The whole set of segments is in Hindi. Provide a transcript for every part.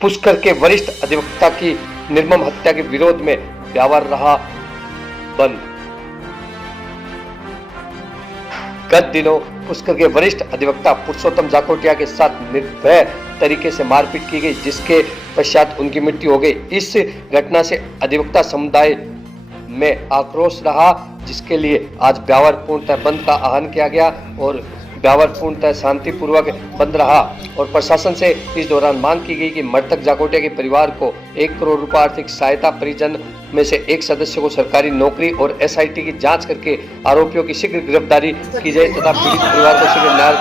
पुष्कर के वरिष्ठ अधिवक्ता की निर्मम हत्या के विरोध में ब्यावर रहा बंद। गत दिनों पुष्कर के वरिष्ठ अधिवक्ता पुरुषोत्तम जाकोटिया के साथ निर्भय तरीके से मारपीट की गई, जिसके पश्चात उनकी मृत्यु हो गई। इस घटना से अधिवक्ता समुदाय में आक्रोश रहा, जिसके लिए आज ब्यावर पूर्णतः बंद का आह्वान किया गया और ब्यावर पूर्णतः शांतिपूर्वक बंद रहा। और प्रशासन से इस दौरान मांग की गई कि मृतक जाकोटिया के परिवार को 1 करोड़ रुपए आर्थिक सहायता, परिजन में से एक सदस्य को सरकारी नौकरी और एसआईटी की जांच करके आरोपियों की शीघ्र गिरफ्तारी की जाए तथा पीड़ित परिवार को शीघ्र न्याय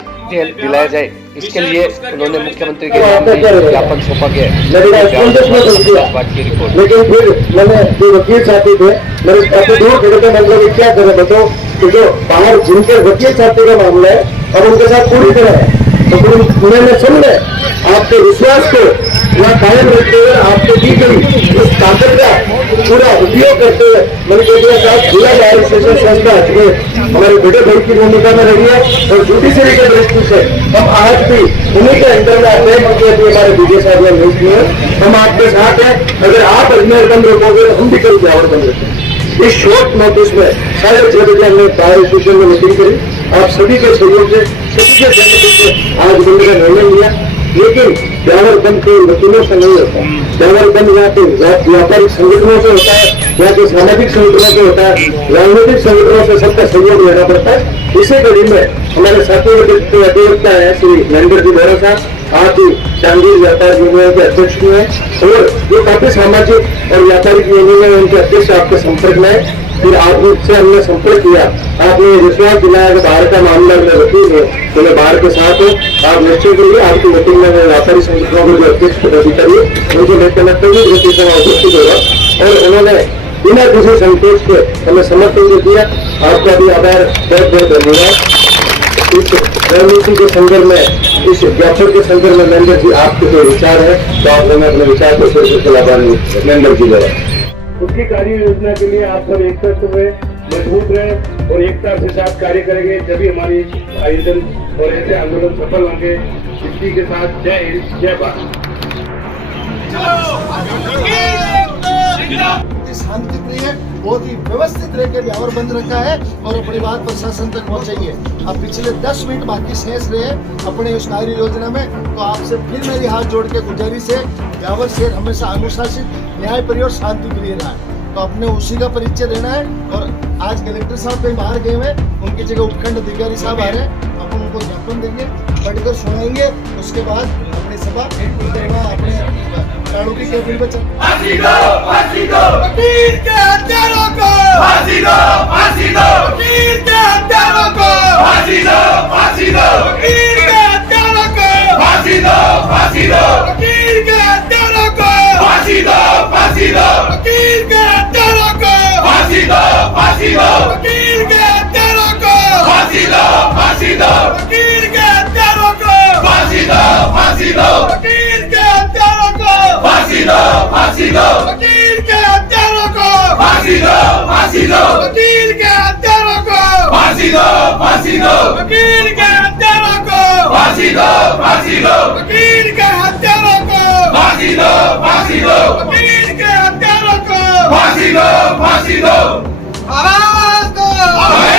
दिलाया जाए। इसके लिए उन्होंने मुख्यमंत्री के नाम में ज्ञापन सौंपा गया। लेकिन फिर मैंने जो वकील साथी थे मेरे काफी दूर खड़े थे, मतलब क्या करे बताओ कि जो बाहर जिनके वकील साथी का मामला है और उनके साथ पूरी तरह है, तो फिर उन्होंने सुन ले आपके विश्वास को यहाँ कायम रखते हुए आपको दी गई उस ताकत का पूरा उपयोग करते हुए मैंने साहब जिला बार एसोसिएशन संस्था हमारे बड़े भाई की भूमिका में रही है और जुडिशरी के दृष्टि से हम आज भी उन्हीं के अंदर में आते हैं, क्योंकि अभी हमारे विजय साहब ने नहीं किए, हम आपके साथ हैं। अगर आप अजमेर बंद रखोगे तो हम भी कल ब्यावर बंद रखेंगे। इस शॉर्ट नोटिस में 6:30 बजे हमने बार एसोसिएशन में मीटिंग करी, आप सभी के सहयोग से सभी के सहयोग से आज बंद का निर्णय लिया। लेकिन ब्यावर बंद के वकीलों से नहीं होता, ब्यावर बंद यहाँ के व्यापारिक संगठनों से होता है, यहाँ के सामाजिक संगठनों से होता है, राजनीतिक संगठनों से सबका सहयोग लेना पड़ता है। इसी कड़ी में हमारे साथी अधिवक्ता है श्री नरेंद्र जी बोरा साहब, आप ही शांति व्यापार यूनियन के अध्यक्ष भी हैं और ये काफी सामाजिक और व्यापारिक यूनियन है, उनके अध्यक्ष आपके संपर्क में है। फिर आपसे हमने संपर्क किया, आपने विश्वास दिलाया कि बाहर का मामला में वकील है तो मैं बाहर के साथ हूँ, आप निश्चय करिए आपकी मीटिंग में व्यापारी संगठनों के जो अध्यक्ष पदाधिकारी उनको लेकर उपस्थित होगा और उन्होंने बिना किसी संकोच के हमें समर्थन दिया। आपका भी आभार, बहुत बहुत धन्यवाद। इस रणनीति के संदर्भ में, इस व्यापार के संदर्भ में नरेंद्र जी आपके जो विचार है तो आप हमें अपने विचार को नरेंद्र जी द्वारा उसकी कार्य योजना के लिए आप सब एकजुट हुए, मजबूत रहे और एकता के साथ कार्य करेंगे, जब हमारी आयोजन और ऐसे आंदोलन सफल होंगे। इसी के साथ जय हिंद, जय भारत। शांति प्रिय बहुत ही व्यवस्थित रह के ब्यावर बंद रखा है और अपनी बात प्रशासन तक पहुंचाइए। अब पिछले 10 मिनट बाकी शेष रहे अपने उस कार्य योजना में, तो आपसे फिर मेरी हाथ जोड़ के गुजारिश है, ब्यावर शहर हमेशा अनुशासित, न्यायप्रिय और शांति प्रिय रहा है, तो अपने उसी का परिचय देना है। और आज कलेक्टर साहब कहीं बाहर गए हुए, उनकी जगह उपखंड अधिकारी साहब आ रहे हैं, अपन उनको ज्ञापन देंगे, पढ़कर सुनाएंगे, उसके बाद अपनी सभा अपने कानून की कैबिन में फांसी दो, फांसी दो, वकील के हत्यारों को फांसी दो, फांसी दो, वकील के हत्यारों को फांसी दो, फांसी दो, वकील के हत्यारों को फांसी दो, फांसी दो, वकील के हत्यारों को फांसी दो, फांसी दो, वकील के हत्यारों को फांसी दो, फांसी दो, वकील के हत्यारों को फांसी दो, फांसी दो, वकील के हत्यारों को फांसी दो, फांसी दो, वकील के हत्यारों को फांसी दो, फांसी दो, वकील के हत्यारों को फांसी दो, फांसी दो, वकील के हत्यारों को फांसी दो, फांसी दो, वकील के हत्यारों को फांसी दो, फांसी दो, वकील के हत्यारों को फांसी दो, फांसी दो, वकील के हत्यारों को फांसी दो, फांसी दो। आवाज दो, आवाज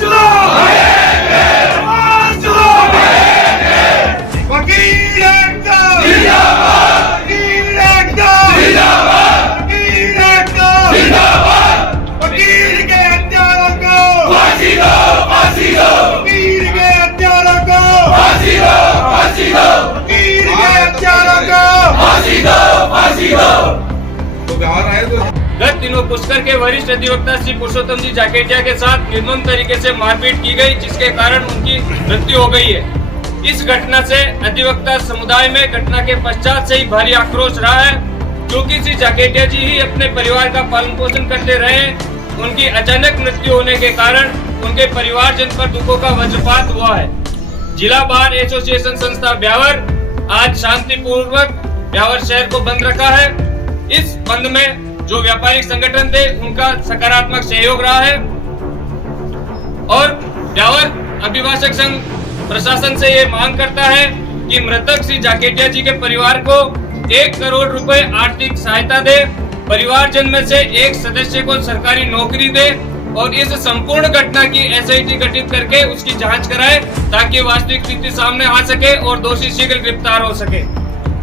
दो, आवाज दो, वकील एकदम जिंदाबाद, वकील एकदम जिंदाबाद, वकील एकदम जिंदाबाद, वकील के हत्यारों को फांसी दो, फांसी दो, वकील के हत्यारों को फांसी दो, फांसी दो, वकील के हत्यारों को फांसी दो, फांसी दो। तो बाहर आए तो गत दिनों पुष्कर के वरिष्ठ अधिवक्ता श्री पुरुषोत्तम जी जाकेटिया के साथ निर्मम तरीके से मारपीट की गई, जिसके कारण उनकी मृत्यु हो गई है। इस घटना से अधिवक्ता समुदाय में घटना के पश्चात से ही भारी आक्रोश रहा है, क्योंकि श्री जाकेटिया जी ही अपने परिवार का पालन पोषण करते रहे। उनकी अचानक मृत्यु होने के कारण उनके परिवारजन पर दुखों का वज्रपात हुआ है। जिला बार एसोसिएशन संस्था ब्यावर आज शांतिपूर्वक ब्यावर शहर को बंद रखा है। इस बंद में जो व्यापारिक संगठन थे उनका सकारात्मक सहयोग रहा है और ब्यावर अभिभाषक संघ प्रशासन से ये मांग करता है कि मृतक श्री जाकेटिया जी के परिवार को 1 करोड़ रुपए आर्थिक सहायता दे, परिवारजन में से एक सदस्य को सरकारी नौकरी दे और इस संपूर्ण घटना की एसआईटी गठित करके उसकी जांच कराए ताकि वास्तविक स्थिति सामने आ सके और दोषी शीघ्र गिरफ्तार हो सके।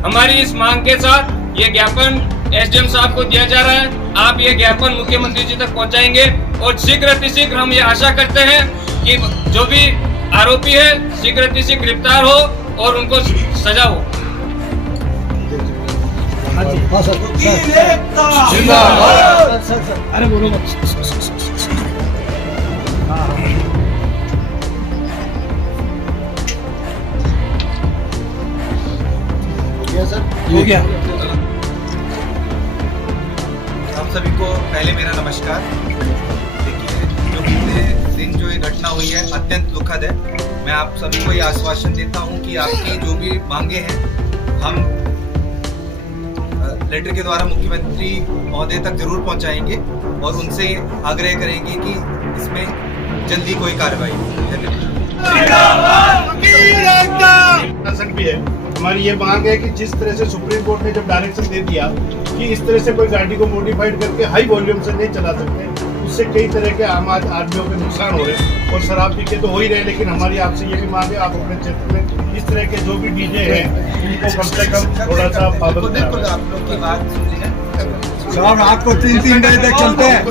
हमारी इस मांग के साथ ये ज्ञापन एसडीएम साहब को दिया जा रहा है। आप ये ज्ञापन मुख्यमंत्री जी तक पहुंचाएंगे और शीघ्र अतिशीघ्र हम ये आशा करते हैं कि जो भी आरोपी है शीघ्र अतिशीघ्र गिरफ्तार हो और उनको सजा हो। अरे बोलो सर, हो गया। हम सभी को पहले मेरा नमस्कार। देखिए, जो बीते दिन जो ये घटना हुई है अत्यंत दुखद है। मैं आप सभी को ये आश्वासन देता हूं कि आपकी जो भी मांगे हैं हम लेटर के द्वारा मुख्यमंत्री महोदय तक जरूर पहुंचाएंगे और उनसे आग्रह करेंगे कि इसमें जल्दी कोई कार्रवाई। भी है। हमारी ये मांग है कि जिस तरह से सुप्रीम कोर्ट ने जब डायरेक्शन दे दिया कि इस तरह से कोई गाड़ी को मॉडिफाइड करके हाई वॉल्यूम से नहीं चला सकते, उससे कई तरह के आम आदमियों के नुकसान हो रहे हैं और शराब पी के तो हो ही रहे, लेकिन हमारी आपसे ये भी मांग है आप अपने क्षेत्र में इस तरह के जो भी डीजे हैं उनको कम से कम थोड़ा सा पाबंद करें। बिल्कुल आप लोग की बात सुन ली है। साहब आपको 3-3 बजे तक चलते हैं।